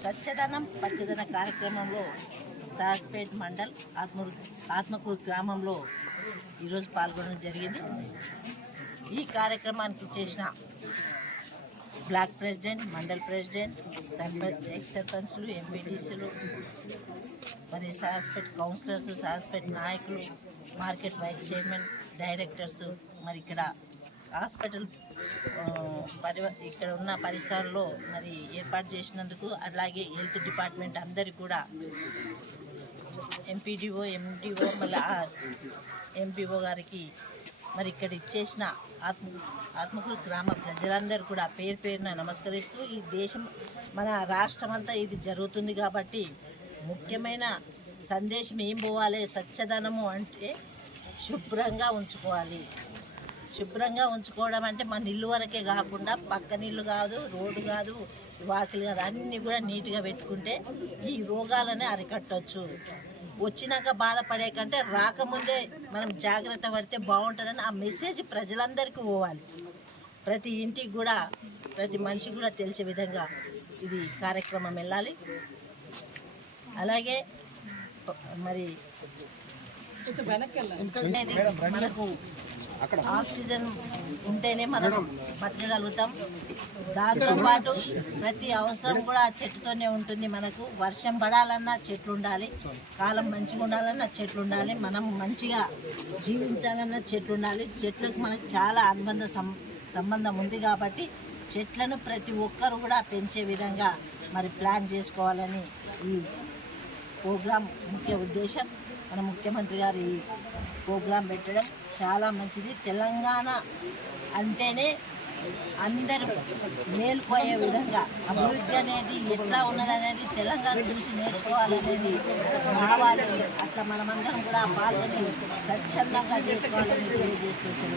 స్వచ్ఛదనం పచ్చదన కార్యక్రమంలో సాస్పేట్ మండల్ ఆత్మ ఆత్మకూరు గ్రామంలో ఈరోజు పాల్గొనడం జరిగింది. ఈ కార్యక్రమానికి చేసిన block president mandal president sarpanch ex సర్పంచ్లు ఎంపీటీసీలు మరి సాస్పేట్ కౌన్సిలర్స్ సాస్పేట్ నాయకులు మార్కెట్ వైస్ చైర్మన్ డైరెక్టర్స్ మరి ఇక్కడ హాస్పిటల్ పరి పరివ ఇక్కడ ఉన్న పరిసరాల్లో మరి ఏర్పాటు చేసినందుకు అలాగే హెల్త్ డిపార్ట్మెంట్ అందరికీ కూడా ఎంపీడీఓ ఎండిఓ మళ్ళీ ఎంపీఓ గారికి మరి ఇక్కడ ఇచ్చేసిన ఆత్మ ఆత్మకూరు గ్రామ ప్రజలందరూ కూడా పేరు పేరున నమస్కరిస్తూ ఈ దేశం మన రాష్ట్రం అంతా ఇది జరుగుతుంది కాబట్టి ముఖ్యమైన సందేశం ఏం పోవాలి? స్వచ్ఛదనము అంటే శుభ్రంగా ఉంచుకోవాలి. శుభ్రంగా ఉంచుకోవడం అంటే మన ఇల్లు వరకే కాకుండా పక్క నీళ్ళు కాదు రోడ్డు కాదు వాకిలు కాదు అన్నీ కూడా నీట్గా పెట్టుకుంటే ఈ రోగాలని అరికట్టవచ్చు వచ్చినాక బాధపడే కంటే రాకముందే మనం జాగ్రత్త పడితే బాగుంటుందని ఆ మెసేజ్ ప్రజలందరికీ పోవాలి. ప్రతి ఇంటికి కూడా ప్రతి మనిషికి కూడా తెలిసే విధంగా ఇది కార్యక్రమం వెళ్ళాలి. అలాగే మరి మనకు ఆక్సిజన్ ఉంటేనే మనం బతకగలుగుతాం. దాంతో పాటు ప్రతి అవసరం కూడా ఆ చెట్టుతోనే ఉంటుంది మనకు. వర్షం పడాలన్నా చెట్లు ఉండాలి. కాలం మంచిగా ఉండాలన్నా చెట్లు ఉండాలి. మనం మంచిగా జీవించాలన్నా చెట్లు ఉండాలి. చెట్లకు మనకు చాలా అనుబంధ సంబంధం ఉంది కాబట్టి చెట్లను ప్రతి ఒక్కరు కూడా పెంచే విధంగా మరి ప్లాన్ చేసుకోవాలని ఈ ప్రోగ్రాం ముఖ్య ఉద్దేశం. మన ముఖ్యమంత్రి గారు ఈ ప్రోగ్రాం పెట్టడం చాలా మంచిది. తెలంగాణ అంటేనే అందరూ మేల్కోయే విధంగా అభివృద్ధి అనేది ఎట్లా ఉన్నదనేది తెలంగాణ చూసి నేర్చుకోవాలనేది రావాలి అట్లా మనమందరం కూడా పాల్గొని స్వచ్ఛందంగా చేసుకోవాలని తెలియజేసేసి